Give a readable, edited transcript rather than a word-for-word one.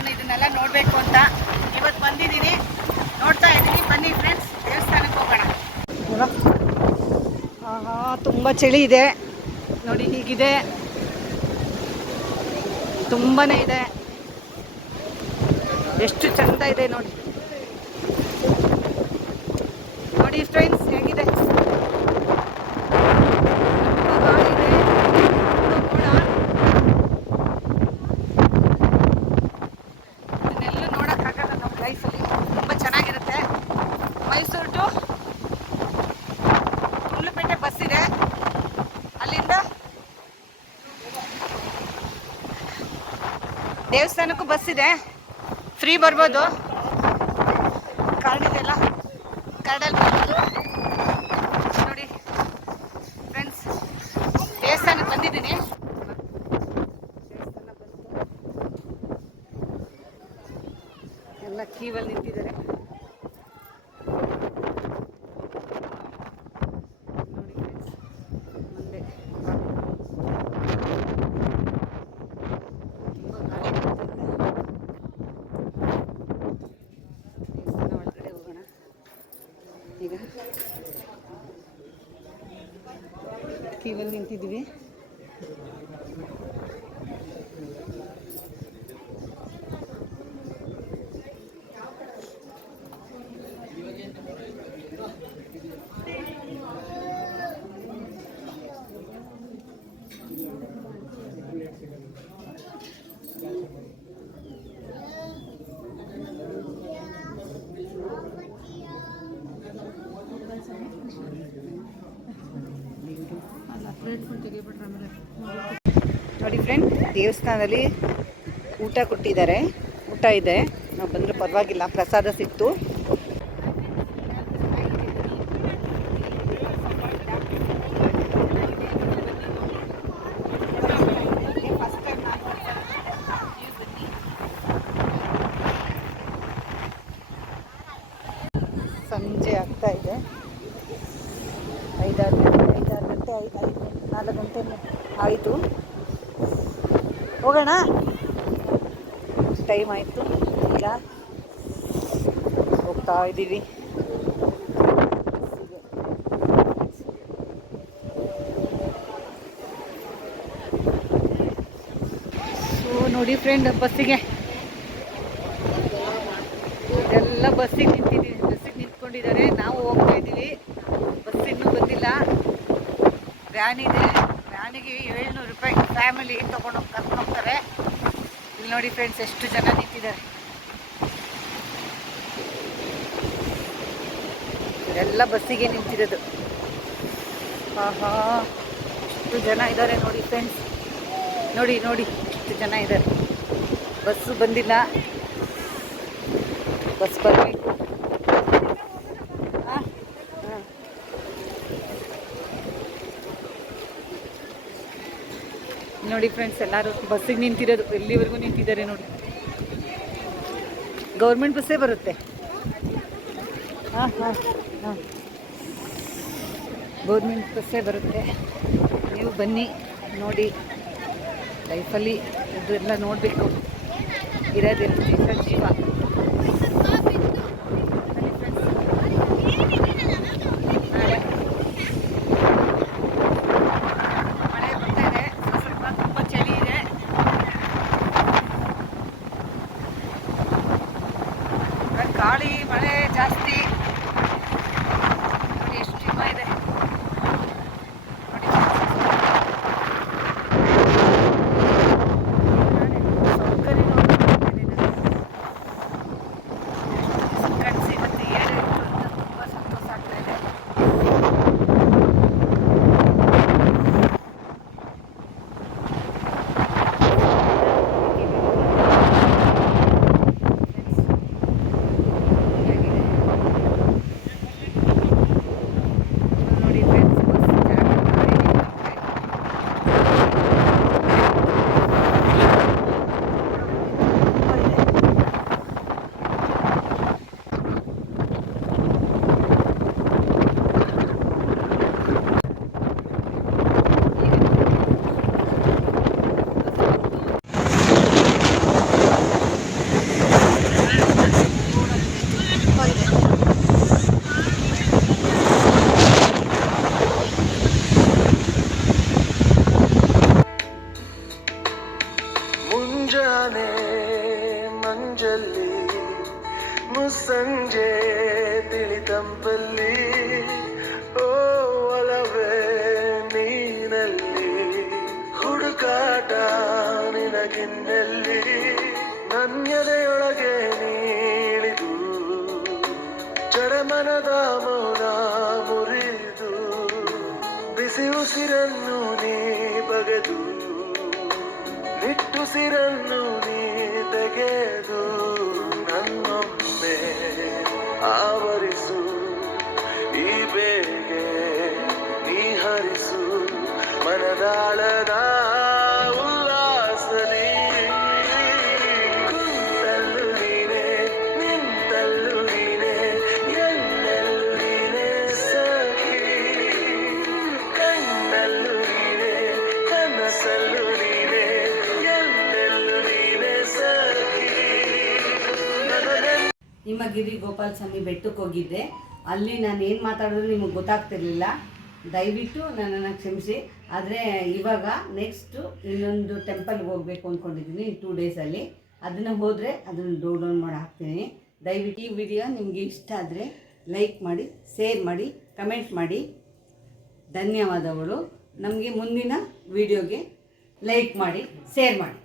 ನಾನು ಇದನ್ನೆಲ್ಲ ನೋಡಬೇಕು ಅಂತ ಇವತ್ತು ಬಂದಿದ್ದೀನಿ, ನೋಡ್ತಾ ಇದ್ದೀನಿ. ಬನ್ನಿ ಫ್ರೆಂಡ್ಸ್, ದೇವಸ್ಥಾನಕ್ಕೆ ಹೋಗೋಣ. ತುಂಬ ಚಳಿ ಇದೆ ನೋಡಿ, ಹೀಗಿದೆ, ತುಂಬಾ ಇದೆ. ಎಷ್ಟು ಚಂದ ಇದೆ ನೋಡಿ. ನೋಡಿ ಫ್ರೆಂಡ್ಸ್ ಹೇಗಿದೆ, ಇದನ್ನೆಲ್ಲ ನೋಡೋಕ್ಕಾಗಲ್ಲ ನಮ್ಮ ಲೈಫಲ್ಲಿ. ತುಂಬ ಚೆನ್ನಾಗಿರುತ್ತೆ. ಮೈಸೂರು ಟು ಗುಂಡ್ಲುಪೇಟೆ ಬಸ್ ಇದೆ, ಅಲ್ಲಿಂದ ದೇವಸ್ಥಾನಕ್ಕೂ ಬಸ್ ಇದೆ, ಫ್ರೀ ಬರ್ಬೋದು. ಕಾರ್ಡ್ ಇದೆಲ್ಲ, ಕಾರ್ಡಲ್ಲಿ ಬರ್ಬೋದು ನೋಡಿ ಫ್ರೆಂಡ್ಸ್. ದೇವಸ್ಥಾನಕ್ಕೆ ಬಂದಿದ್ದೀನಿ, ಎಲ್ಲ ಕ್ಯೂವಲ್ಲಿ ನಿಂತಿದ್ದಾರೆ ನೋಡಿ ಫ್ರೆಂಡ್ಸ್. ಮುಂದೆ ತುಂಬ ಗಾಳಿ ದೇವಸ್ಥಾನ ಒಳಗಡೆ ಹೋಗೋಣ ಈಗ. ಕ್ಯೂವಲ್ಲಿ ನಿಂತಿದ್ದೀವಿ. ನೋಡಿ ಫ್ರೆಂಡ್, ದೇವಸ್ಥಾನದಲ್ಲಿ ಊಟ ಕೊಟ್ಟಿದ್ದಾರೆ, ಊಟ ಇದೆ. ನಾವು ಬಂದರೆ ಪರವಾಗಿಲ್ಲ, ಪ್ರಸಾದ ಸಿಕ್ತು. ಸಂಜೆ ಆಗ್ತಾ ಇದೆ, 5-6 ಗಂಟೆ 4 ಗಂಟೆ ಆಯಿತು. ಹೋಗೋಣ, ಟೈಮ್ ಆಯಿತು. ಈಗ ಹೋಗ್ತಾ ಇದ್ದೀವಿ. ಸೊ ನೋಡಿ ಫ್ರೆಂಡ್, ಬಸ್ಸಿಗೆ ಎಲ್ಲ ಬಸ್ಸಿಗೆ ನಿಂತ್ಕೊಂಡಿದ್ದಾರೆ. ನಾವು ಹೋಗ್ತಾ ಇದ್ದೀವಿ, ಬಸ್ ಇನ್ನೂ ಬಂದಿಲ್ಲ. ವ್ಯಾನ್ ಇದೆ, ವ್ಯಾನಿಗೆ 700 ರೂಪಾಯಿ ಫ್ಯಾಮಿಲಿ ಕರ್ಕೊಂಡು ಹೋಗ್ತಾರೆ. ಇಲ್ಲಿ ನೋಡಿ ಫ್ರೆಂಡ್ಸ್, ಎಷ್ಟು ಜನ ನಿಂತಿದ್ದಾರೆ. ಎಲ್ಲ ಬಸ್ಸಿಗೆ ನಿಂತಿರೋದು. ಆಹಾ, ಎಷ್ಟು ಜನ ಇದ್ದಾರೆ ನೋಡಿ ಫ್ರೆಂಡ್ಸ್. ನೋಡಿ ನೋಡಿ ಎಷ್ಟು ಜನ ಇದ್ದಾರೆ. ಬಸ್ಸು ಬಂದಿಲ್ಲ, ಬಸ್ ಬರಬೇಕು. ನೋಡಿ ಫ್ರೆಂಡ್ಸ್, ಎಲ್ಲರೂ ಬಸ್ಸಿಗೆ ನಿಂತಿರೋದು, ಎಲ್ಲಿವರೆಗೂ ನಿಂತಿದ್ದಾರೆ ನೋಡಿ. ಗೌರ್ಮೆಂಟ್ ಬಸ್ಸೇ ಬರುತ್ತೆ. ಗೌರ್ಮೆಂಟ್ ಬಸ್ಸೇ ಬರುತ್ತೆ. ನೀವು ಬನ್ನಿ, ನೋಡಿ. ಲೈಫಲ್ಲಿ ಇದೆಲ್ಲ ನೋಡಬೇಕು, ಇರೋದೆಲ್ಲ ಜೀವ. ಗಾಳಿ ಮಳೆ ಜಾಸ್ತಿ ನೋಡಿ, ಎಷ್ಟು ಹಿಮ ಇದೆ ನೋಡಿ. ಸೌಕರ್ಯ ಕಳಿಸಿ ಮತ್ತೆ ಏಳು ತುಂಬ ಸಂತೋಷ ಆಗ್ತಾ ಇದೆ. ಹೇಗಿದೆ ಮುಸ್ಸಂಜೆ ತಿಳಿತಂಪಲ್ಲಿ ಓ ಒಲವೇ ನೀನಲ್ಲಿ ಹುಡುಕಾಟ ನಿನಗಿನ್ನಲ್ಲಿ ನನ್ಯದೆಯೊಳಗೆ ನೀಳಿದು ಚರಮನದ ಮೌನ ಮುರಿದು ಬಿಸಿ ಉಸಿರನ್ನು ನೀ ಬಗೆದು ನಿಟ್ಟುಸಿರನ್ನು ನೀ ತೆಗೆದು ನನ್ನೊಮ್ಮೆ ಆವರಿಸು ಈ ಬೇಗೆ ನೀ ಹರಿಸು ಮನದಾಳದ ಉಲ್ಲಾಸಲಿ ಕುಂತಲ್ಲು ನೀನೆ ನಿಂತಲ್ಲು ನೀನೆ ಎಲ್ಲೆಲ್ಲೂ ನೀನೆ ಸಖಿ ಕಣ್ಣಲ್ಲೂ ನೀನೆ ಕನಸಲ್ಲೂ ನೀನೆ ಎಲ್ಲೆಲ್ಲೂ ನೀನೆ ಸಖಿ ಹಿಮಗಿರಿ ಗೋಪಾಲ ಸ್ವಾಮಿ ಬೆಟ್ಟಕ್ಕೆ ಹೋಗಿದ್ದೆ. ಅಲ್ಲಿ ನಾನು ಏನು ಮಾತಾಡಿದ್ರು ನಿಮಗೆ ಗೊತ್ತಾಗ್ತಿರ್ಲಿಲ್ಲ, ದಯವಿಟ್ಟು ನನ್ನನ್ನು ಕ್ಷಮಿಸಿ. ಆದರೆ ಇವಾಗ ನೆಕ್ಸ್ಟು ಇನ್ನೊಂದು ಟೆಂಪಲ್ಗೆ ಹೋಗಬೇಕು ಅಂದ್ಕೊಂಡಿದ್ದೀನಿ 2 ಡೇಸಲ್ಲಿ. ಅದನ್ನು ಹೋದರೆ ಅದನ್ನು ಡೌನ್ ಮಾಡಿ ಹಾಕ್ತೀನಿ. ದಯವಿಟ್ಟು ಈ ವಿಡಿಯೋ ನಿಮಗೆ ಇಷ್ಟ ಆದರೆ ಲೈಕ್ ಮಾಡಿ, ಶೇರ್ ಮಾಡಿ, ಕಮೆಂಟ್ ಮಾಡಿ. ಧನ್ಯವಾದಗಳು. ನಮಗೆ ಮುಂದಿನ ವಿಡಿಯೋಗೆ ಲೈಕ್ ಮಾಡಿ, ಶೇರ್ ಮಾಡಿ.